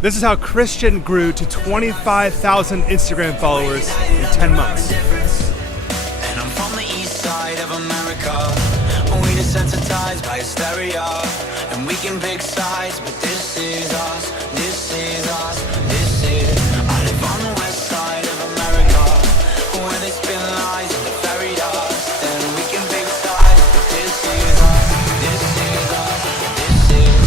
This is how Christian grew to 25,000 Instagram followers in 10 months. And I'm from the east side of America. We desensitized by hysteria. And we can pick sides, but this is us. This is us. This is. I live on the west side of America, where they spin lies in the fairy dust. And we can pick sides, but this is us. This is us. This is.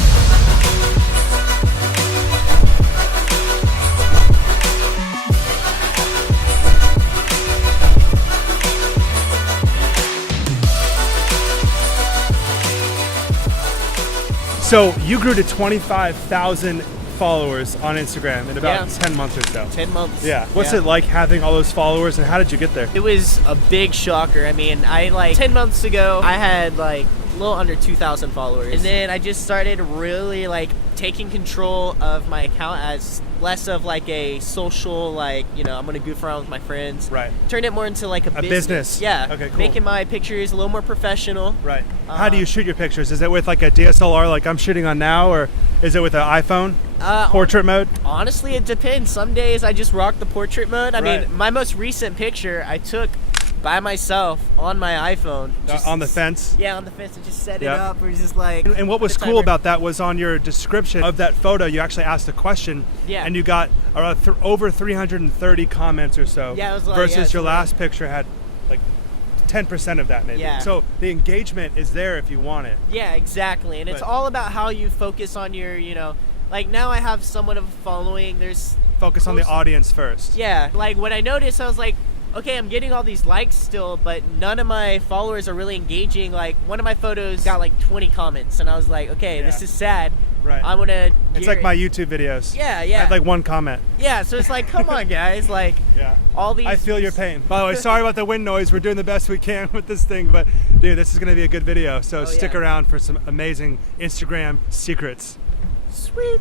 So you grew to 25,000 followers on Instagram in about Yeah. 10 months or so. 10 months. Yeah. What's it like having all those followers, and how did you get there? It was a big shocker. I mean, 10 months ago, I had a little under 2,000 followers. And then I just started really taking control of my account as less of a social, I'm going to goof around with my friends. Right. Turned it more into a business. Yeah. Okay, cool. Making my pictures a little more professional. Right. How do you shoot your pictures? Is it with a DSLR like I'm shooting on now, or is it with an iPhone? Portrait mode? Honestly, it depends. Some days I just rock the portrait mode. I Right. mean, my most recent picture I took by myself on my iPhone. On the fence? Yeah, on the fence, and just set Yep. it up. It was just And what was the cool timer. about that was on your description of that photo, you actually asked a question, Yeah. and you got over 330 comments or so. Yeah, it was versus your somewhere. last picture had 10% of that maybe. Yeah. So the engagement is there if you want it. Yeah, exactly. And it's But- all about how you focus on your, now I have somewhat of a following. There's Focus on the close- audience first. Yeah, when I noticed, I was like, okay, I'm getting all these likes still, but none of my followers are really engaging. One of my photos got 20 comments, and I was like, okay, this Yeah. is sad. Right. I'm gonna. It's like my YouTube videos. Yeah, I yeah. had one comment. Yeah, so it's come on, guys, Yeah. all these. I feel your pain. By the way, sorry about the wind noise. We're doing the best we can with this thing, but dude, this is going to be a good video. So stick yeah. around for some amazing Instagram secrets. Sweet.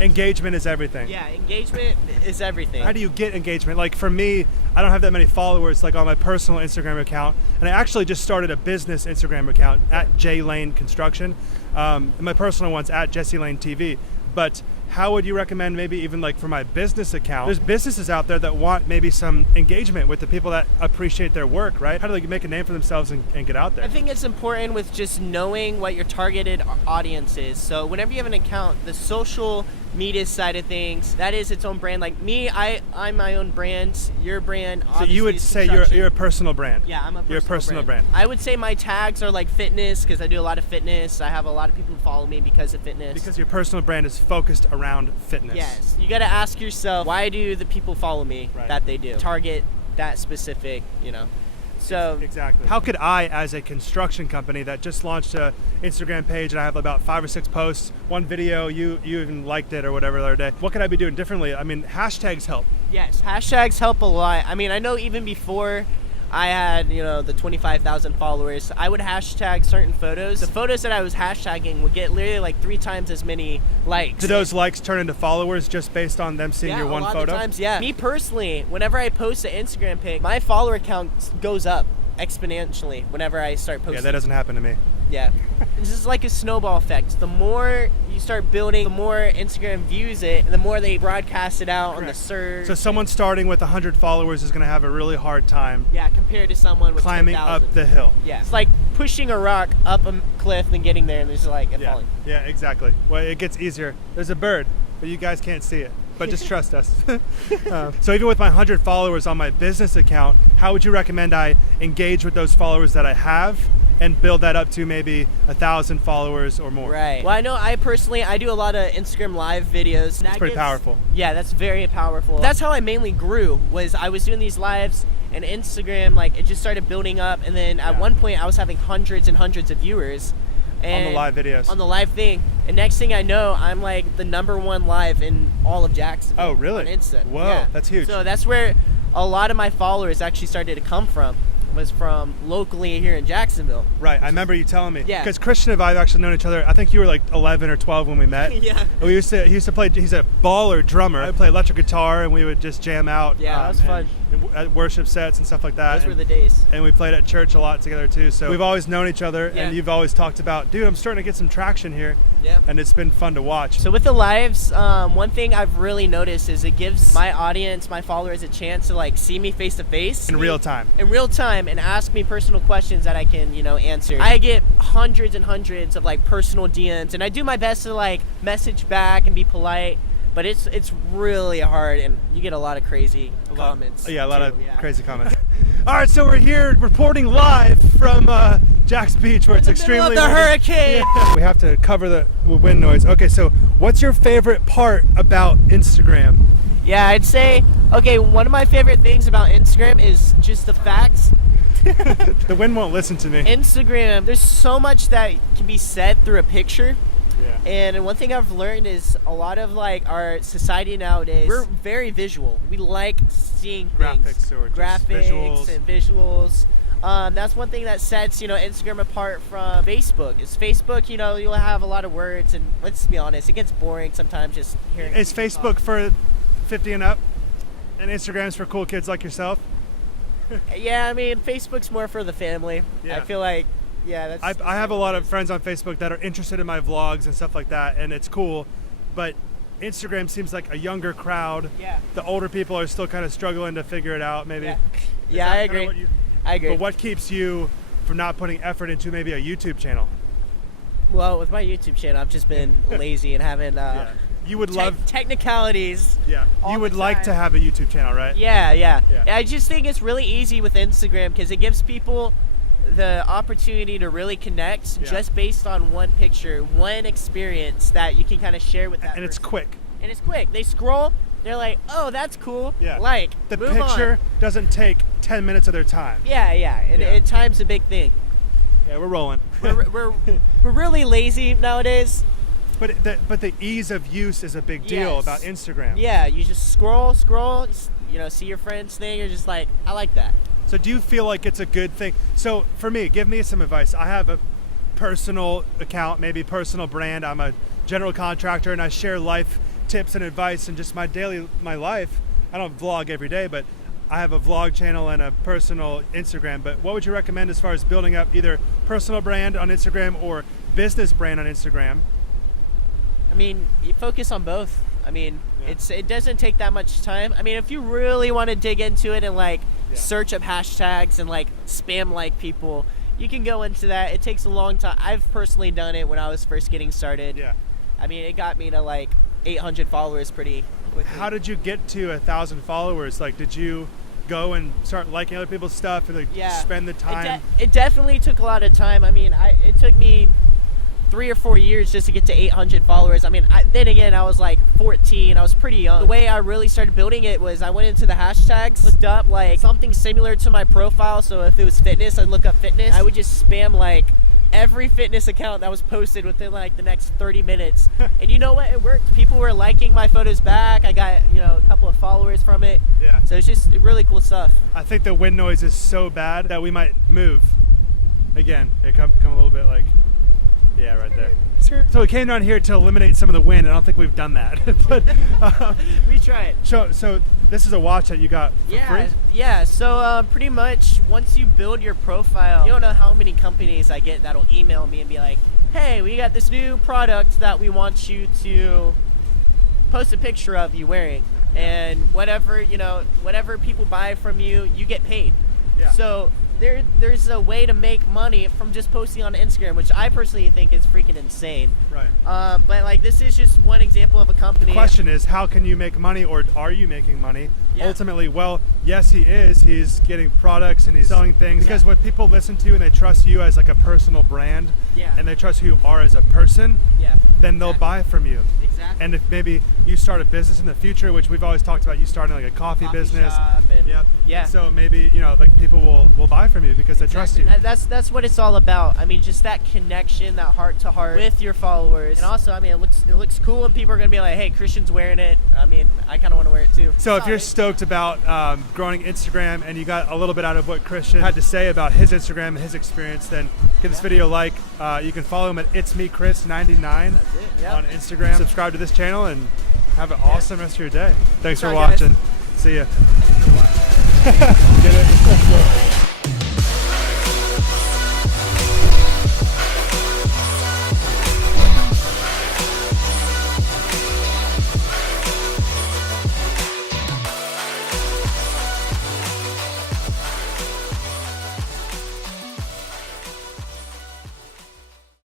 Engagement is everything. Yeah, engagement is everything. How do you get engagement? For me, I don't have that many followers on my personal Instagram account, and I actually just started a business Instagram account at J Lane Construction. And my personal one's at Jesse Lane TV. But how would you recommend maybe even for my business account? There's businesses out there that want maybe some engagement with the people that appreciate their work, right? How do they make a name for themselves and get out there? I think it's important with just knowing what your targeted audience is. So whenever you have an account, the social media side of things, that is its own brand. Like me, I'm my own brand. Your brand, So you would say you're a personal brand. Yeah, I'm a personal You're a personal brand. I would say my tags are fitness, because I do a lot of fitness. I have a lot of people who follow me because of fitness. Because your personal brand is focused around fitness. Yes, you got to ask yourself, why do the people follow me that they do? Target that specific, So Exactly. How could I, as a construction company that just launched a Instagram page and I have about 5 or 6 posts, one video, you even liked it or whatever the other day, what could I be doing differently? I mean, hashtags help. Yes, hashtags help a lot. I mean, I know even before I had, the 25,000 followers, I would hashtag certain photos. The photos that I was hashtagging would get literally 3 times as many likes. Do those likes turn into followers just based on them seeing your one a lot photo? of times, yeah. Me personally, whenever I post an Instagram pic, my follower count goes up exponentially whenever I start posting. Yeah, that doesn't happen to me. Yeah. This is like a snowball effect. The more you start building, the more Instagram views it, and the more they broadcast it out on the search. So someone starting with 100 followers is going to have a really hard time compared to someone with climbing 10,000. up the hill. Yeah. It's like pushing a rock up a cliff and getting there, and there's falling. Yeah, exactly. Well, it gets easier. There's a bird, but you guys can't see it. But just trust us. So even with my 100 followers on my business account, how would you recommend I engage with those followers that I have and build that up to maybe 1,000 followers or more? Right. Well, I know I do a lot of Instagram live videos. It's pretty powerful. Yeah, that's very powerful. That's how I mainly grew, was I was doing these lives, and Instagram, it just started building up, and then at one point I was having hundreds and hundreds of viewers. On the live videos. On the live thing. And next thing I know, I'm the #1 live in all of Jacksonville. Oh, really? On Insta. Whoa, yeah. that's huge. So that's where a lot of my followers actually started to come from. Was from locally here in Jacksonville. Right, I remember you telling me. Yeah. Because Christian and I have actually known each other. I think you were 11 or 12 when we met. Yeah. He used to play. He's a baller drummer. I would play electric guitar, and we would just jam out. Yeah, that was fun. at worship sets and stuff like that. Those were the days. And we played at church a lot together too. So we've always known each other, Yeah. and you've always talked about, dude, I'm starting to get some traction here. Yeah. And it's been fun to watch. So with the lives, one thing I've really noticed is it gives my audience, my followers, a chance to like see me face to face In real time. and ask me personal questions that I can, answer. I get hundreds and hundreds of like personal DMs, and I do my best to like message back and be polite, but it's really hard, and you get a lot of crazy comments. Yeah, a lot too, of yeah. crazy comments. All right, so we're here reporting live from Jack's Beach, where it's extremely Middle of the windy. hurricane. Yeah. We have to cover the wind noise. Okay, so what's your favorite part about Instagram? Yeah, I'd say, okay, one of my favorite things about Instagram is just the facts. The wind won't listen to me. Instagram, there's so much that can be said through a picture. Yeah. And one thing I've learned is a lot of like our society nowadays, we're very visual. We like seeing Graphics things. or just Graphics visuals. and visuals. That's one thing that sets, Instagram apart from Facebook. Is Facebook, you'll have a lot of words, and let's be honest, it gets boring sometimes just hearing. Is people Facebook talk. for 50 and up, and Instagram's for cool kids like yourself? Yeah, I mean, Facebook's more for the family. Yeah. I feel like, yeah, that's. I have a lot of friends on Facebook that are interested in my vlogs and stuff like that, and it's cool, but Instagram seems like a younger crowd. Yeah. The older people are still kind of struggling to figure it out, maybe. Yeah, Is yeah, that I kinda agree. what you- I agree. But what keeps you from not putting effort into maybe a YouTube channel? Well, with my YouTube channel, I've just been lazy and haven't. You would love, technicalities. yeah. all You would the like time. to have a YouTube channel, right? Yeah. Yeah. I just think it's really easy with Instagram because it gives people the opportunity to really connect Yeah. just based on one picture, one experience that you can kind of share with that And it's person. quick. And it's quick. They scroll, they're like, oh, that's cool. Yeah. Like, The move picture on. doesn't take 10 minutes of their time. Yeah. And Yeah. time's a big thing. Yeah, we're rolling. We're really lazy nowadays. But the ease of use is a big deal Yes. about Instagram. Yeah, you just scroll, see your friend's thing, you're just like, I like that. So do you feel like it's a good thing? So for me, give me some advice. I have a personal account, maybe personal brand. I'm a general contractor, and I share life tips and advice and just my life. I don't vlog every day, but I have a vlog channel and a personal Instagram. But what would you recommend as far as building up either personal brand on Instagram or business brand on Instagram? I mean, you focus on both. I mean, Yeah. it doesn't take that much time. I mean, if you really want to dig into it and like Yeah. search up hashtags and like spam like people, you can go into that. It takes a long time. I've personally done it when I was first getting started. Yeah. I mean, it got me to like 800 followers pretty quickly. How did you get to 1,000 followers? Like, did you go and start liking other people's stuff and like spend the time? It definitely took a lot of time. I mean, it took me 3 or 4 years just to get to 800 followers. I mean, then again, I was like 14. I was pretty young. The way I really started building it was I went into the hashtags, looked up like something similar to my profile. So if it was fitness, I'd look up fitness. I would just spam like every fitness account that was posted within like the next 30 minutes. And you know what? It worked. People were liking my photos back. I got, a couple of followers from it. Yeah. So it's just really cool stuff. I think the wind noise is so bad that we might move. Again, come a little bit like, yeah, right there. So we came down here to eliminate some of the wind. I don't think we've done that. But We tried. so this is a watch that you got for free? Yeah. So pretty much once you build your profile, you don't know how many companies I get that'll email me and be like, hey, we got this new product that we want you to post a picture of you wearing. And whatever people buy from you, you get paid. Yeah. So there's a way to make money from just posting on Instagram, which I personally think is freaking insane. Right. But like this is just one example of a company. The question is, how can you make money, or are you making money? Yeah. Ultimately, well, yes, he is. He's getting products and he's selling things. Because when people listen to you and they trust you as like a personal brand, Yeah. and they trust who you are as a person, Yeah. then they'll Exactly. buy from you. Exactly. And if maybe you start a business in the future, which we've always talked about, you starting like a coffee business. shop and- Yep. Yeah. And so maybe like people will buy from you because they trust you. That's what it's all about. I mean, just that connection, that heart to heart with your followers. And also, I mean, it looks cool, and people are gonna be like, "Hey, Christian's wearing it." I mean, I kind of want to wear it too. So if you're stoked about growing Instagram and you got a little bit out of what Christian had to say about his Instagram and his experience, then give this video a like. You can follow him at itsmechris99 Yep. on Instagram. Subscribe to this channel and have an awesome rest of your day. Thanks for Bye, guys. watching. See ya. Get it?